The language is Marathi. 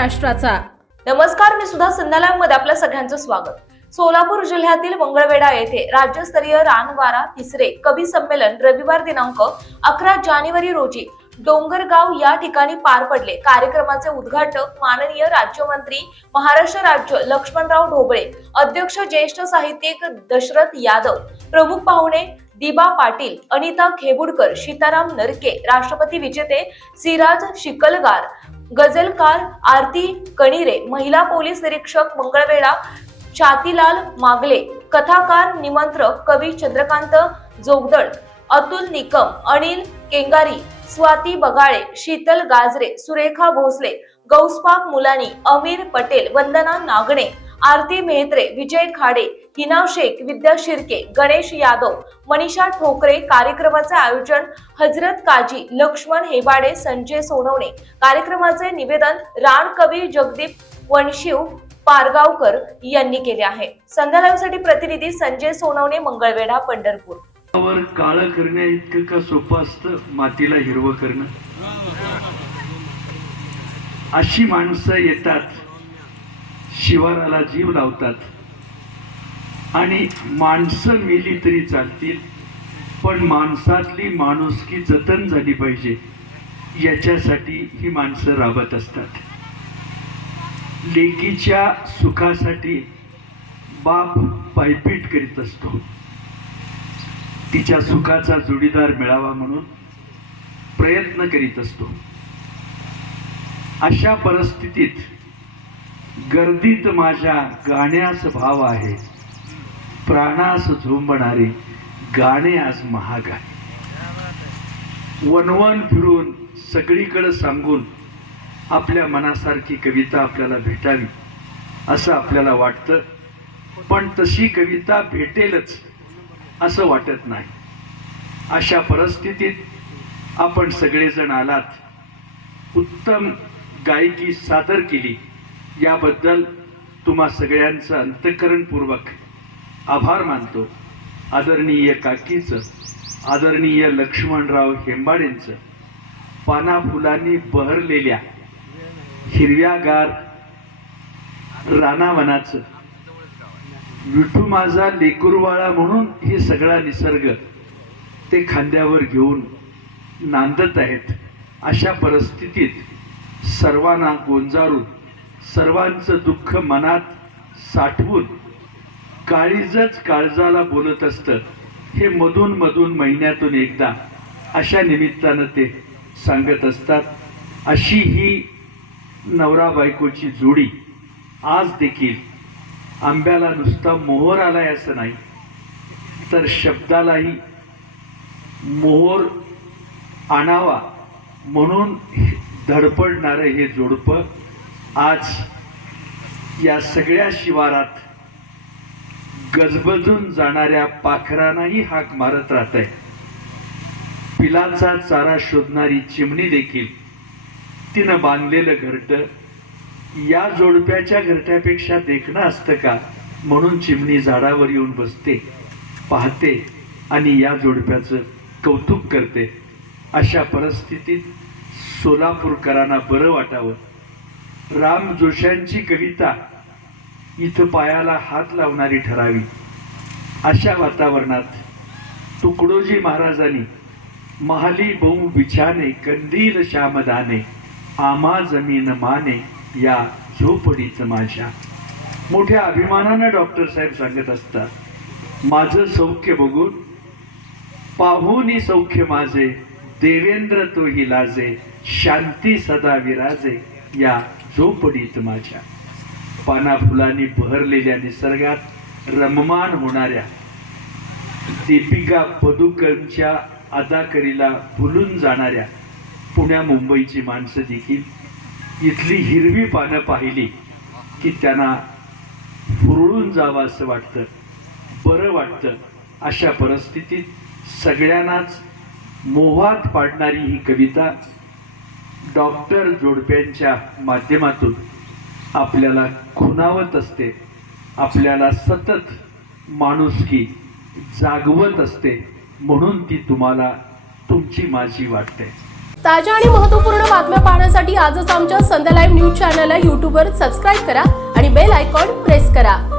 राष्ट्राचा। नमस्कार, मी सुद्धा संध्यालामध्ये आपल्या सगळ्यांचं स्वागत। सोलापूर जिल्ह्यातील मंगळवेढा येथे राज्यस्तरीय रानवारा तिसरे कवी संमेलन रविवार दिनांक 11 जानेवारी रोजी डोंगरगाव या ठिकाणी पार पडले। कार्यक्रमाचे उद्घाटक माननीय राज्यमंत्री महाराष्ट्र राज्य लक्ष्मणराव ढोबळे, अध्यक्ष ज्येष्ठ साहित्यिक दशरथ यादव, प्रमुख पाहुणे दिबा पाटील, अनिता खेबुडकर, सीताराम नरके, राष्ट्रपती विजेते सिराज शिकलगार, गझलकार आरती कणिरे, महिला पोलीस निरीक्षक मंगळवेढा शातीलाल मागले, कथाकार निमंत्रक कवी चंद्रकांत जोगदळ, अतुल निकम, अनिल केंगारी, स्वाती बगाळे, शीतल गाजरे, सुरेखा भोसले, गौसपाक मुलानी, अमीर पटेल, वंदना नागणे, आरती मेहत्रे, विजय खाडे, हिना शेख, विद्या शिर्के, गणेश यादव, मनीषा ठोकरे। कार्यक्रमाचे आयोजन हजरत काजी लक्ष्मण हेबाडे, संजय सोनवणे। कार्यक्रमाचे निवेदन रानकवी जगदीप वनशिव पारगावकर यांनी केले आहे। संध्या लाईव्हसाठी प्रतिनिधी संजय सोनवणे, मंगळवेढा, पंढरपूर। काळं करण्या इतकं का सोपं असतं मातीला हिरवं करणं? अशी माणसं येतात, शिवाराला जीव लावतात आणि माणसं मेली तरी चालतील, पण माणसातली माणुसकी जतन झाली पाहिजे याच्यासाठी ही माणसं राबत असतात। लेकीच्या सुखासाठी बाप पायपीट करीत असतो, तिच्या सुखाचा जोडीदार मिळावा म्हणून प्रयत्न करीत असतो। अशा परिस्थितीत गर्दीत माझ्या गाण्यास भाव आहे, प्राणास झोंबणारे गाणे आज महाग आहे। वनवन फिरून सगळीकडे सांगून आपल्या मनासारखी कविता आपल्याला भेटावी असं आपल्याला वाटतं, पण तशी कविता भेटेलच असं वाटत नाही। अशा परिस्थितीत आपण सगळेजण आलात, उत्तम गायकी सादर केली, याबद्दल तुम्हा सगळ्यांचं अंतःकरणपूर्वक आभार मानतो। आदरणीय काकीचं, आदरणीय लक्ष्मणराव हेंबाडेंचं, पाना फुलांनी बहरलेल्या हिरव्यागार रानावनाचं, विठू माझा लेकुरवाळा म्हणून हे सगळा निसर्ग ते खांद्यावर घेऊन नांदत आहेत। अशा परिस्थितीत सर्वांना गोंजारून, सर्वांचं दुःख मनात साठवून काळीजच काळजाला बोलत असतं, हे मधून मधून महिन्यातून एकदा अशा निमित्तानं ते सांगत असतात। अशी ही नवरा बायकोची जोडी आज देखील आंब्याला नुसता मोहर आलाय असं नाही, तर शब्दालाही मोहर आणावा म्हणून धडपडणारं हे जोडपं आज या सगळ्या शिवारात गजबजून जाणाऱ्या पाखरांनाही हाक मारत राहत आहे। पिलाचा चारा शोधणारी चिमणी देखील तिनं बांधलेलं घरटं या जोडप्याच्या घरट्यापेक्षा देखणं असतं का म्हणून चिमणी झाडावर येऊन बसते, पाहते आणि या जोडप्याचं कौतुक करते। अशा परिस्थितीत सोलापूरकरांना बरं वाटावं, राम जोशांची कविता इथं पायाला हात लावणारी ठरावी। अशा वातावरणात तुकडोजी महाराजांनी महाली बहु बिछाने कंदील श्यामदाने आमा जमीन माने या झोपडीत माझ्या, मोठ्या अभिमानानं डॉक्टर साहेब सांगत असतात, माझं सौख्य बघून पाहुनी सौख्य माझे, देवेंद्र तोही लाजे, शांती सदा विराजे या झोपडीत माझ्या। पाना फुलांनी बहरलेल्या निसर्गात रममान होणाऱ्या दीपिका पदुकोणच्या अदाकारीला भुलून जाणाऱ्या पुण्या मुंबईची माणसं देखील इथली हिरवी पानं पाहिली की त्यांना हुरळून जावं असं वाटतं, बरं वाटतं। अशा परिस्थितीत सगळ्यांनाच मोहात पाडणारी ही कविता डॉक्टर जोडप्यांच्या माध्यमातून आपल्याला खुणावत असते, आपल्याला सतत माणुसकी जागवत असते, म्हणून ती तुम्हाला तुमची माझी वाटते। ताज्या आणि महत्त्वपूर्ण बातम्या पाहण्यासाठी आजच आमच्या संध्या लाईव्ह न्यूज चॅनलला यूट्यूबवर सबस्क्राईब करा आणि बेल आयकॉन प्रेस करा.